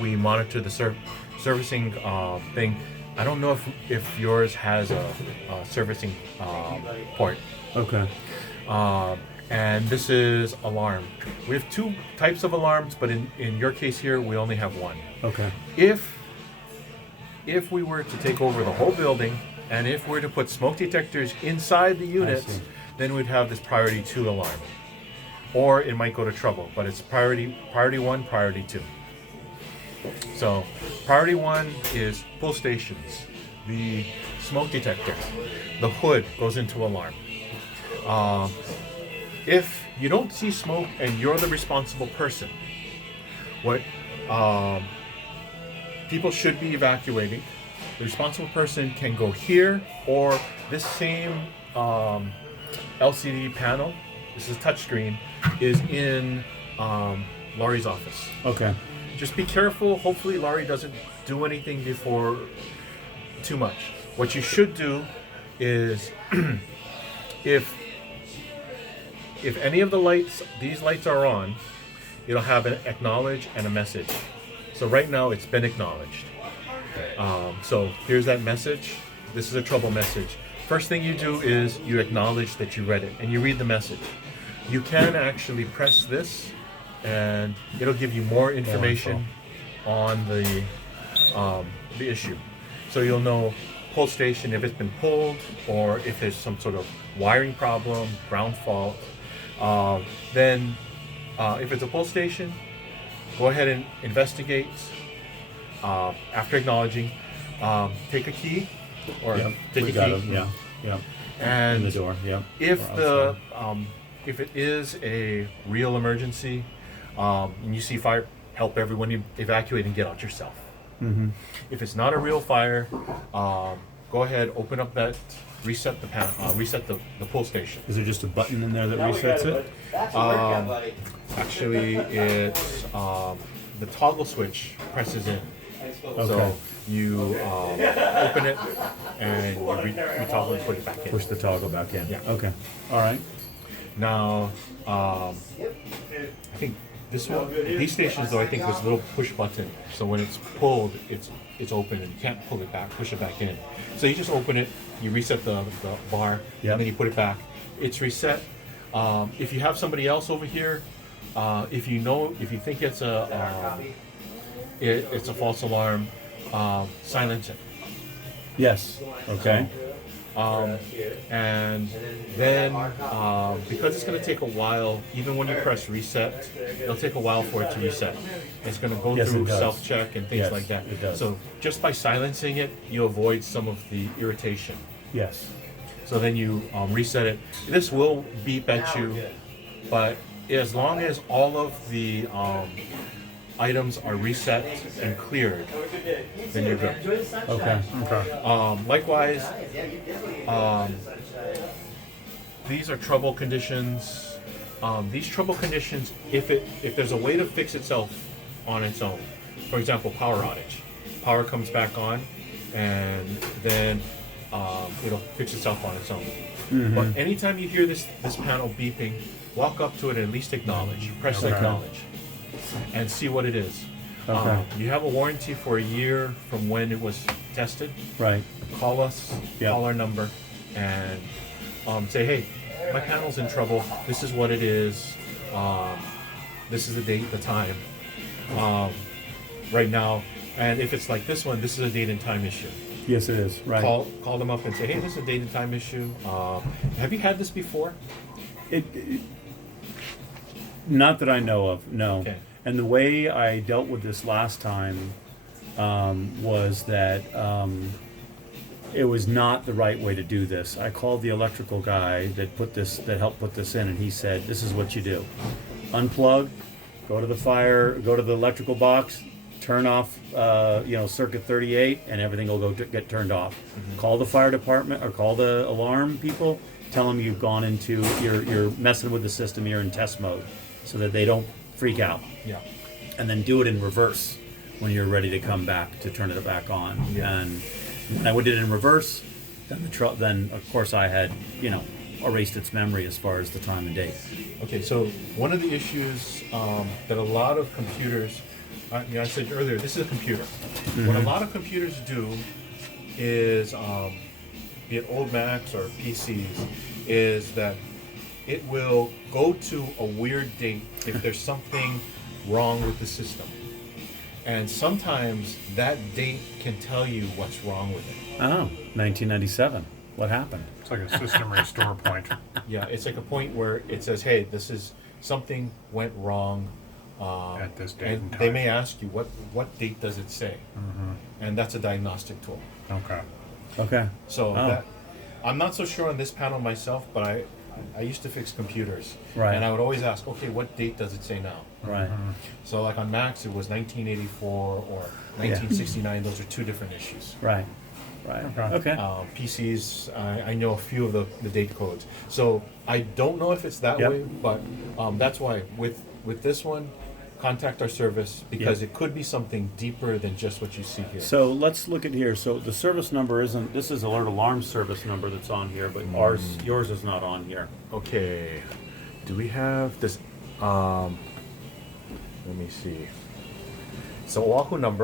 we monitor the servicing thing. I don't know if yours has a servicing port. Okay. And this is alarm. We have two types of alarms, but in your case here, we only have one. Okay. If we were to take over the whole building, and if we were to put smoke detectors inside the units, then we'd have this priority 2 alarm. Or it might go to trouble, but it's priority 1, priority 2. So priority 1 is pull stations, the smoke detector, the hood goes into alarm. If you don't see smoke and you're the responsible person, what people should be evacuating, the responsible person can go here, or this same LCD panel, this is touchscreen, is in Laurie's office. Okay. Just be careful. Hopefully Laurie doesn't do anything before too much. What you should do is if any of the lights, these lights are on, it'll have an acknowledge and a message. So right now it's been acknowledged. So here's that message. This is a trouble message. First thing you do is you acknowledge that you read it and you read the message. You can actually press this and it'll give you more information on the issue. So you'll know pull station if it's been pulled, or if there's some sort of wiring problem, ground fault. Then if it's a pull station, go ahead and investigate. After acknowledging, take a key or take a key. Yeah. And in the door. Yeah. If it is a real emergency, and you see fire, help everyone evacuate and get out yourself. Mm-hmm. If it's not a real fire, go ahead, open up that, reset the pull station. Is there just a button in there that resets it? Actually, it's the toggle switch presses in. Okay. So you open it and you retoggle and put it back in. Push the toggle back in. Yeah. Okay. All right. Now, I think this one, these stations though, I think there's a little push button. So when it's pulled, it's open and you can't pull it back, push it back in. So you just open it, you reset the bar, Yep. and then you put it back. It's reset. If you have somebody else over here, if you think it's a false alarm, silence it. Yes. Okay. And then because it's going to take a while, even when you press reset, it'll take a while for it to reset. It's going to go through self-check and things like that. It does. So just by silencing it, you avoid some of the irritation. Yes. So then you reset it. This will beep at you, but as long as all of the items are reset and cleared, then you're good. Okay. Likewise, these are trouble conditions. These trouble conditions, if there's a way to fix itself on its own, for example, power outage, power comes back on, and then it'll fix itself on its own. Mm-hmm. But anytime you hear this panel beeping, walk up to it and at least acknowledge. Press acknowledge, and see what it is. Okay. You have a warranty for a year from when it was tested. Right. Call us, Yep. call our number, and say, hey, my panel's in trouble. This is what it is. This is the date, the time. Right now, and if it's like this one, this is a date and time issue. Yes, it is. Right. Call them up and say, hey, this is a date and time issue. Have you had this before? It, not that I know of. No. Okay. And the way I dealt with this last time was that it was not the right way to do this. I called the electrical guy that helped put this in, and he said, "This is what you do: unplug, go to the electrical box, turn off, circuit 38, and everything will get turned off. Mm-hmm. Call the fire department or call the alarm people. Tell them you've gone into you're messing with the system. You're in test mode, so that they don't freak out. Yeah. And then do it in reverse when you're ready to come back to turn it back on. Yeah. And when I did it in reverse, then of course I had erased its memory as far as the time and date. Okay, so one of the issues that a lot of computers I said earlier, this is a computer. What a lot of computers do is, be it old Macs or PCs, is that it will go to a weird date if there's something wrong with the system. And sometimes that date can tell you what's wrong with it. Oh, 1997. What happened? It's like a system restore pointer. Yeah, it's like a point where it says, hey, this is something went wrong. At this date and and they time. may ask you, what date does it say? And that's a diagnostic tool. Okay. Okay. So Oh. that, I'm not so sure on this panel myself, but I used to fix computers. Right. And I would always ask, okay, what date does it say now? Right. So like on Macs, it was 1984 or 1969. Those are two different issues. Right. Right. Okay. Okay. PCs, I know a few of the date codes. So I don't know if it's that Yep. way, but that's why with this one, contact our service because Yep. it could be something deeper than just what you see here. So let's look at here. So the service number isn't. This is alert alarm service number that's on here, but yours is not on here. Okay, do we have this? Let me see. So Oahu number.